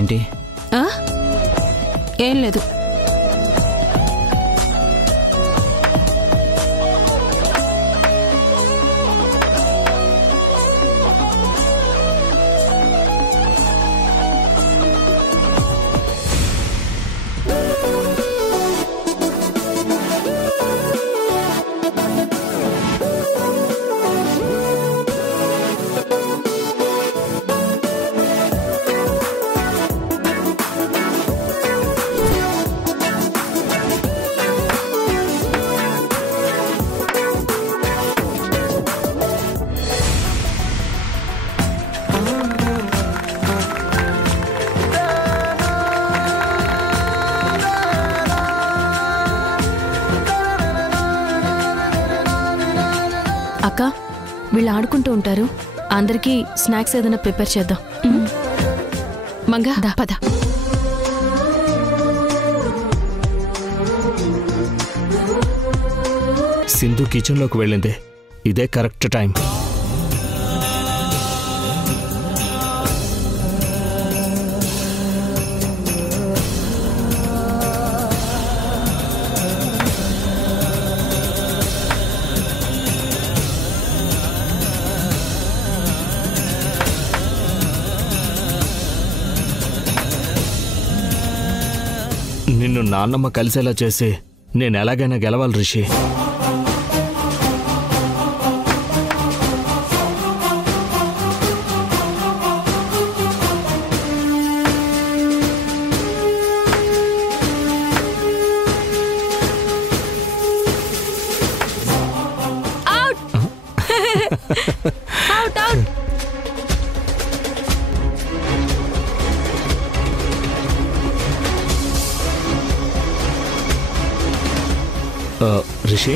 ఏంటి? ఏం లేదు. అక్క, వీళ్ళు ఆడుకుంటూ ఉంటారు. అందరికీ స్నాక్స్ ఏదైనా ప్రిపేర్ చేద్దాం. మంగా పద. సింధు కిచెన్లోకి వెళ్ళింది. ఇదే కరెక్ట్ టైం. నిన్ను నాన్నమ్మ కలిసేలా చేసి నేను ఎలాగైనా గెలవాలి రిషి. రిషి,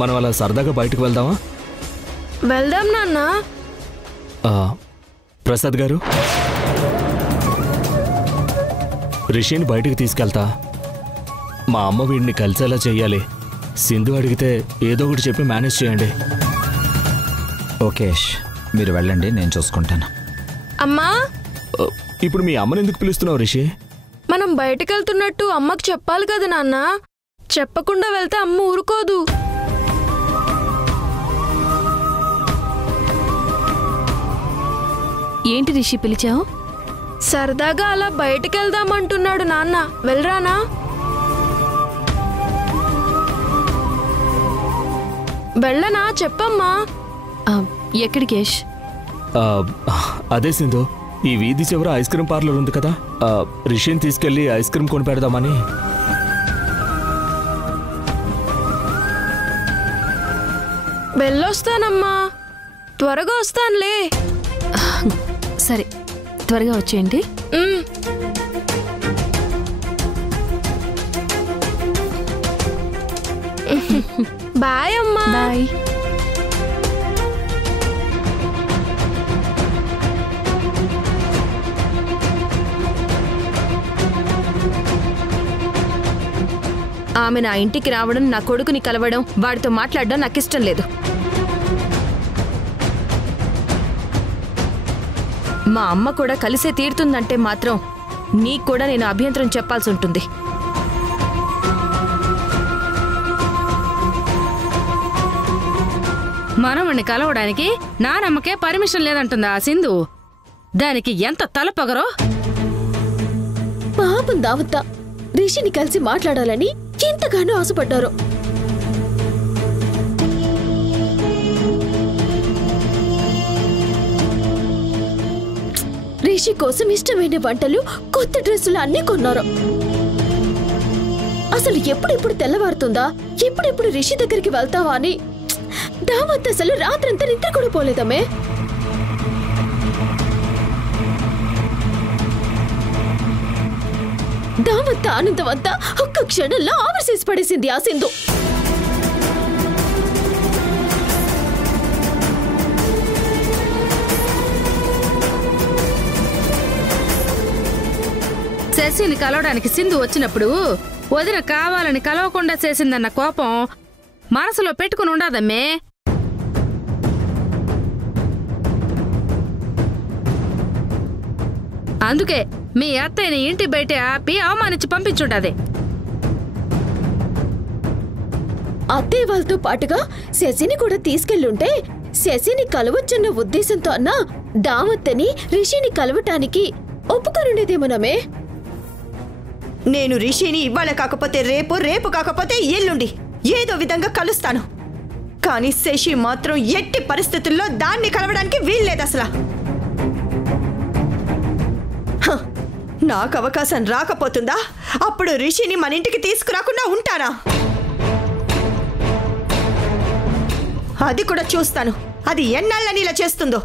మనం అలా సరదాగా బయటకు వెళ్దామా? వెళ్దాం నాన్న. ప్రసాద్ గారు, రిషిని బయటికి తీసుకెళ్తా. మా అమ్మ వీడిని కలిసేలా చెయ్యాలి. సింధు అడిగితే ఏదో ఒకటి చెప్పి మేనేజ్ చేయండి. ఓకే, మీరు వెళ్ళండి, నేను చూసుకుంటాను. అమ్మా, ఇప్పుడు మీ అమ్మని ఎందుకు పిలుస్తున్నావు రిషి? మనం బయటకు వెళ్తున్నట్టు అమ్మకు చెప్పాలి కదా నాన్న. చెప్పకుండా వెళ్తే అమ్మ ఊరుకోదు. ఏంటి రిషి పిలిచావు? సరదాగా అలా బయటకెళ్దామంటున్నాడు నాన్న. వెళ్ళరానా? వెళ్ళనా? చెప్పమ్మా. ఎక్కడికి యష్? అదే సింధు, ఈ వీధి చివర ఐస్ క్రీమ్ పార్లర్ ఉంది కదా, రిషిని తీసుకెళ్లి ఐస్ క్రీమ్ కొని పెడదామని. వెళ్ళొస్తానమ్మా, త్వరగా వస్తానులే. సరే, త్వరగా వచ్చేయండి. బాయ్ అమ్మా. బాయ్. ఆమె నా ఇంటికి రావడం, నా కొడుకుని కలవడం, వాడితో మాట్లాడడం నాకిష్టం లేదు. మా అమ్మ కూడా కలిసే తీరుతుందంటే మాత్రం నీకు కూడా నేను అభ్యంతరం చెప్పాల్సి ఉంటుంది. మనవణ్ణి కలవడానికి నానమ్మకే పర్మిషన్ లేదంటుందా ఆ సింధు? దానికి ఎంత తలపగరో. పాపం దావత్త రిషిని కలిసి మాట్లాడాలని ఎంతగానో ఆశపడ్డారు. రిషి కోసం ఇష్టమైన వంటలు, కొత్త డ్రెస్సులు అన్నీ కొన్నారు. అసలు ఎప్పుడెప్పుడు తెల్లవారుతుందా, ఎప్పుడెప్పుడు రిషి దగ్గరికి వెళ్తావా అని దావత్ అసలు రాత్రంతా నిద్ర కూడా పోలేదమ్మే. దావత్ ఆనందం అంతా ఒక్క క్షణంలో ఆవర్సేసి పడేసింది ఆ సింధు. శశిని కలవడానికి సింధు వచ్చినప్పుడు వదిన కావాలని కలవకుండా చేసిందన్న కోపం మనసులో పెట్టుకుని ఉండదమ్మే. అందుకే మీ అత్తయ్యని ఇంటి బయట ఆపి అవమానించి పంపించుంటది. అత్తయ్య వాళ్ళతో పాటుగా శశిని కూడా తీసుకెళ్ళుంటే శశిని కలవచ్చన్న ఉద్దేశంతో అన్న దావత్తని రిషిని కలవటానికి ఒప్పుకొనుండేదేమోనమే. నేను రిషిని ఇవాళ కాకపోతే రేపు, రేపు కాకపోతే ఎల్లుండి ఏదో విధంగా కలుస్తాను. కానీ శశి మాత్రం ఎట్టి పరిస్థితుల్లో దాన్ని కలవడానికి వీల్లేదు అసలు. నాకు అవకాశం రాకపోతుందా? అప్పుడు రిషిని మన ఇంటికి తీసుకురాకుండా ఉంటానా? అది కూడా చూస్తాను, అది ఎన్నాళ్ళని ఇలా చేస్తుందో.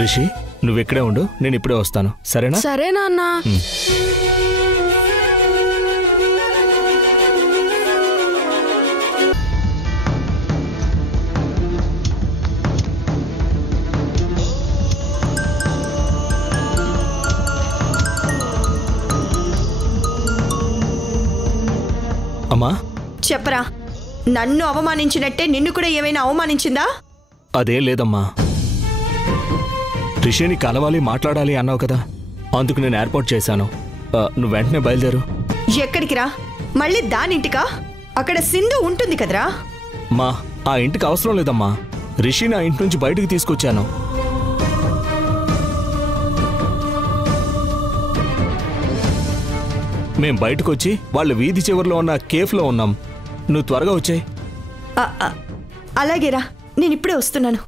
రిషి, నువ్వెక్కడే ఉండు, నేను ఇప్పుడే వస్తాను. సరేనా? సరే నాన్న. అమ్మా, చెప్పరా, నన్ను అవమానించినట్టే నిన్ను కూడా ఏమైనా అవమానించిందా? అదేం లేదమ్మా. రిషిని కలవాలి, మాట్లాడాలి అన్నావు కదా, అందుకు నేను ఏర్పాటు చేశాను. నువ్వు వెంటనే బయలుదేరు. ఎక్కడికి రా? మళ్ళీ దానింటికా? అక్కడ సింధు ఉంటుంది కదరా. మా ఆ ఇంటికి అవసరం లేదమ్మా. రిషిని ఆ ఇంటి నుంచి బయటకు తీసుకొచ్చాను. మేం బయటకు వచ్చి వాళ్ళ వీధి చివరిలో ఉన్న కేఫ్లో ఉన్నాం. నువ్వు త్వరగా వచ్చాయి. అలాగేరా, నేను ఇప్పుడే వస్తున్నాను.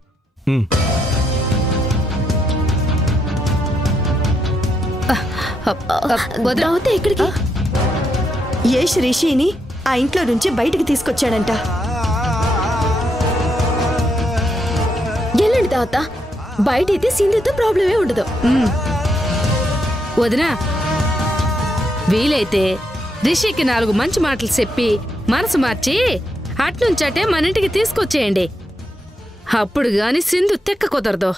ఎక్కడికి? యేష్ రిషిని ఆ ఇంట్లో నుంచి బయటికి తీసుకొచ్చాడంట. వెళ్ళండి దావత. బయట అయితే సింధుతో ప్రాబ్లమే ఉండదు. వదినా, వీలైతే రిషికి 4 మంచి మాటలు చెప్పి మనసు మార్చి అట్నుంచటే మన ఇంటికి తీసుకొచ్చేయండి. అప్పుడు గాని సింధు తెక్క కుదరదు.